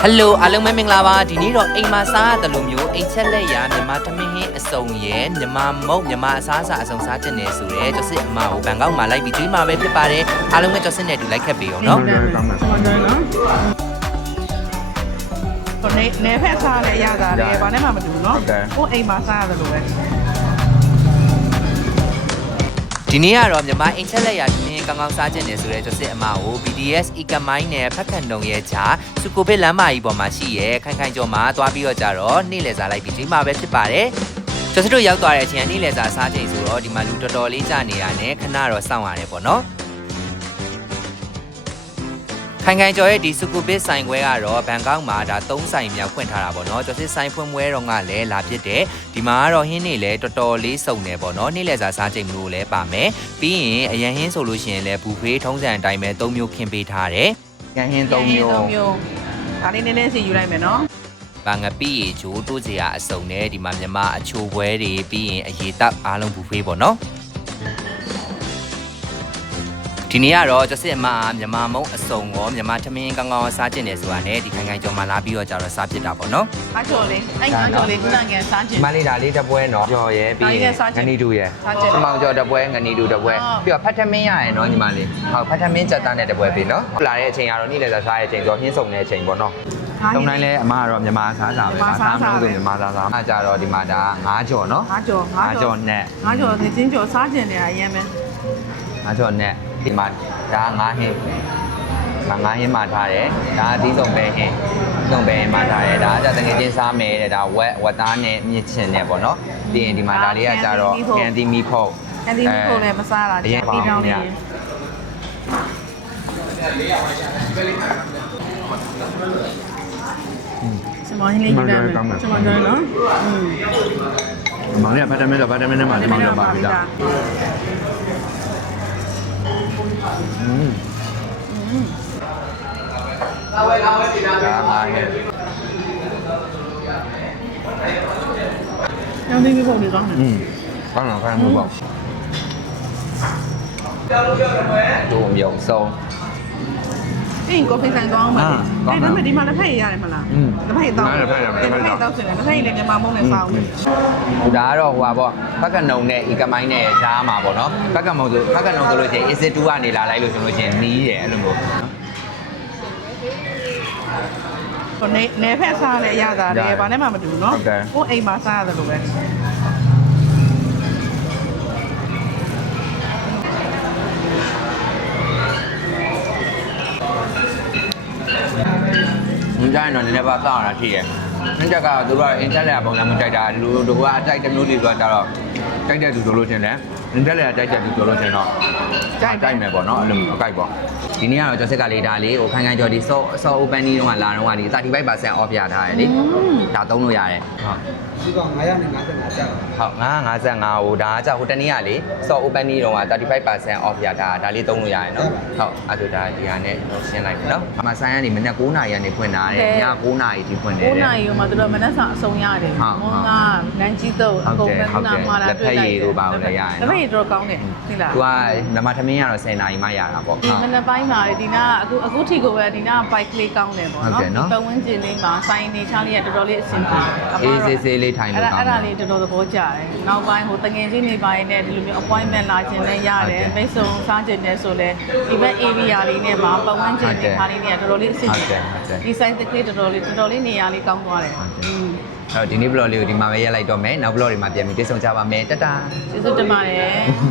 Hello အားလုံးပဲမင်္ဂလာပါဒီနေ့တော့အိမ်မှာစားရတယ်လို့မျိုးအိမ်ချက်လက်ရမြန်မာထမင်းဟင်းအစုံရဲ့မြန်မာမုတ်မြန်မာအစားအစာအစုံစားကျင်နေဆိုရဲကျော်စစ်အမကိုဘန်ကောက်မှာလိုက်ပြီးကျွေးမှာပဲဖြစ်ပါတယ်အားလုံးပဲကျော်စစ်နဲ့တူလိုက်ခက်ပေးအောင်နော်နေဖက်စားလဲရတာလေဘာနဲ့မှမတူဘူးเนาะကိုအိမ်မှာစားရတယ်လို့ပဲဒီနေ့ကတော့မြန်မာအိမ်ချက်လက်ရထမင်းကောင်းကောင်းစားကျင်နေဆိုရဲကျော်စစ်အမကို BDS အီကမိုင်းနဲ့ဖက်ခန်တုံရဲ့ချာစုကိုဗစ်လမ်းမကြီးပေါ်မှာရှိရဲခိုင်ခိုင်ကျော်မှာသွားပြီးတော့ကြတော့နေ့လည်စာလိုက်ပြီးကျွေးမှာပဲဖြစ်ပါတယ်ကျော်စစ်တို့ရောက်သွားတဲ့အချိန်ကနေ့လည်စာစားချိန်ဆိုတော့ဒီမှာလူတော်တော်လေးကြာနေရတယ်ခဏတော့စောင့်ရတယ်ပေါ့နော်ခိုင်ခိုင်ကျော်ရဲ့ဒီစုကူပစ်ဆိုင်ခွဲကတော့ဘန်ကောက်မှာဒါ3ဆိုင်မြောက်ဖွင့်ထားတာပေါ့နော်ကျော်စစ်ဆိုင်ဖွင့်ပွဲတော့ကလည်းလာဖြစ်တယ်ဒီမှာကတော့ဟင်းနေလဲတော်တော်လေးစုံနေပေါ့နော်နေ့လည်စာစားချိန်မျိုးလဲပါမယ်ပြီးရင်အရန်ဟင်းဆိုလို့ရှိရင်လဲဘူဖေးထုံးစံအတိုင်းပဲ3မျိုးခင်းပေးထားတယ်ရန်ဟင်း3မျိုးဒါလေးနည်းနည်းစီယူလိုက်မယ်နော်ဘာငပိရေချိုးတိုးစရာအစုံနဲ့ဒီမှာမြန်မာအချိုပွဲတွေပြီးရင်အရေတောက်အားလုံးဘူဖေးပေါ့နော်ဒီနေ့ကတော့ကျစစ်အမမြန်မာမုံအစုံရောမြန်မာထမင်းကောင်းကောင်းစားကျင်တယ်ဆိုတာနဲ့ဒီခိုင်ခိုင်ကျော်မှလာပြီးတော့ကြတော့စားဖြစ်တာပေါ့နော်အားကျော်လေးအားကျော်လေးခုနကစားကျင်မလေးဒါလေးတပွဲနော်ကျော်ရဲပြီးရင်ငနီတူရဲမောင်ကျော်တပွဲငနီတူတပွဲပြီးတော့ဖတ်ထမင်းရရယ်နော်ညီမလေးဟုတ်ဖတ်ထမင်းကြက်သားနဲ့တပွဲပြီနော်လာတဲ့အချိန်ကတော့နေ့လည်စားရဲ့အချိန်ဆိုဟင်းစုံတဲ့အချိန်ပေါ့နော်သုံးတိုင်းလဲအမကတော့မြန်မာစားစားပဲစားမလို့ဆိုမြန်မာစားစားအကြတော့ဒီမှာဒါ9ကျော်နော် 9ကျော်နဲ့ 9ကျော်သင်းကျော်စားကျင်နေတာအရင်ပဲ 9ကျော်နဲ့ဒီမှာဒါ9ဟင်း9ဟင်းမှထားတယ်ဒါအသီးဆုံးပဲဟင်းဆုံးပဲမှထားတယ်ဒါကတကယ်ချင်းစားမယ်တဲ့ဒါဝက်သားနဲ့မြစ်ချင်နဲ့ပေါ့နော်ပြီးရင်ဒီမှာဒါလေးကကြတော့ကန်တီမီဖို့ကန်တီမီဖို့လည်းမစားတာကြည့်ပြီးတော့လေးစမောင်းလေးကြီးတယ်စမောင်းတယ်နော်မောင်လေးကဖတ်တယ်မဲတော့ဖတ်တယ်မဲနဲ့မှဒီမောင်တော့ပါပြီလားလာဝဲဒီနာပဲအားရညနေပြီးပေါ့ဒီကောင်းတယ်ကောင်းတော့ခိုင်းမှုပေါ့တို့မြုံဆုံးအေးကိုဖိဆိုင်ကောင်းပါလေဒါပေမဲ့ဒီမှာလက်ဖက်ရရတယ်မလားလက်ဖက်တောက်လက်ဖက်တောက်စင်လက်ဖက်လည်းမြန်မာမုံနဲ့စားအောင်ဒါကတော့ဟိုပါပေါ့ဖက်ကနုံနဲ့အီကမိုင်းနဲ့ရှားမှာပေါ့နော်ဖက်ကနုံဆိုလို့ရှိရင် AC2 ကနေလာလိုက်လို့ဆိုလို့ရှိရင်နီးတယ်အဲ့လိုမျိုးနေဖက်စားလဲရတာလေဘာနဲ့မှမတူဘူးเนาะကိုအိမ်မှာစားရတယ်လို့ပဲညကြရင်တော့နည်းနည်းပါစောင့်ရတာရှိတယ်။ညချက်ကတော့သူတို့ကအင်တက်လက်ပုံစံမျိုးကြိုက်တာလူတို့ကအကြိုက်တဲ့မျိုးတွေဆိုတာကြတော့ကြိုက်တဲ့သူဆိုလို့ချင်းလဲအင်တက်လက်ကကြိုက်တဲ့သူဆိုလို့ချင်းတော့ကြိုက်မယ်ပေါ့နော်အဲ့လိုမျိုးအကြိုက်ပေါ့ဒီနေ့ကတော့ကျော်စစ်ကလေးဒါလေးဟိုခိုင်ခိုင်ကျော်ဒီဆော့ open နီးတော့လာတော့ဒီ35% off ရထားတယ်လေဒါသုံးလို့ရတယ်ဟုတ်ဒီကောင်955ကျပ်ဟုတ်955ဟိုဒါကဟိုတနေ့ကလေဆော့ open နီးတော့35% off ရထားဒါလေးသုံးလို့ရတယ်နော်ဟုတ်အဲ့ဒါဒါဒီဟာနဲ့ရှင်းလိုက်ပြီနော်အမဆိုင်ကနေမနက်9:00နာရီကနေဖွင့်တာတယ်ည9:00နာရီထိဖွင့်တယ် 9:00နာရီမှာတို့မနက်စာအဆုံးရတယ်မုံကလမ်းကြီးတော့အကုန်လုံးနာမှာလာတွေ့လိုက်လို့ပါလို့လည်းရတယ်နော်ဒါပေမဲ့တော့ကောင်းတယ်သိလားသူကနမထမင်းရတော့10နာရီမှရတာပေါ့မနက်ပိုင်းမှာဒီနာအခုထိကိုပဲဒီနာဘိုက်ကလေးကောင်းတယ်ပေါ့နော်ပတ်ဝန်းကျင်လေးမှာဆိုင်နေချားလေးကတော်တော်လေးအဆင်ပြေအေးစေးလေးထိုင်လို့ကောင်းအဲ့ဒါလေးတော်တော်သဘောကျတယ်နောက်ပိုင်းဟိုတငယ်ချင်းနေပိုင်းနဲ့ဒီလိုမျိုး appointment လာခြင်းနဲ့ရတယ်မိတ်ဆွေစားခြင်းနဲ့ဆိုလဲဒီဘက် area လေးနဲ့မှာပတ်ဝန်းကျင်လေးခါလေးနဲ့တော်တော်လေးအဆင်ပြေဒီ size ကလေးတော်တော်လေးနေရာလေးကောင်းသွားတယ်အဲ့တော့ဒီနေ့ vlog လေးကိုဒီမှာပဲရက်လိုက်တော့မယ်နောက် vlog တွေမှာပြန်ပြီးတွေ့ဆုံကြပါမယ်တတာကျေးဇူးတင်ပါတယ်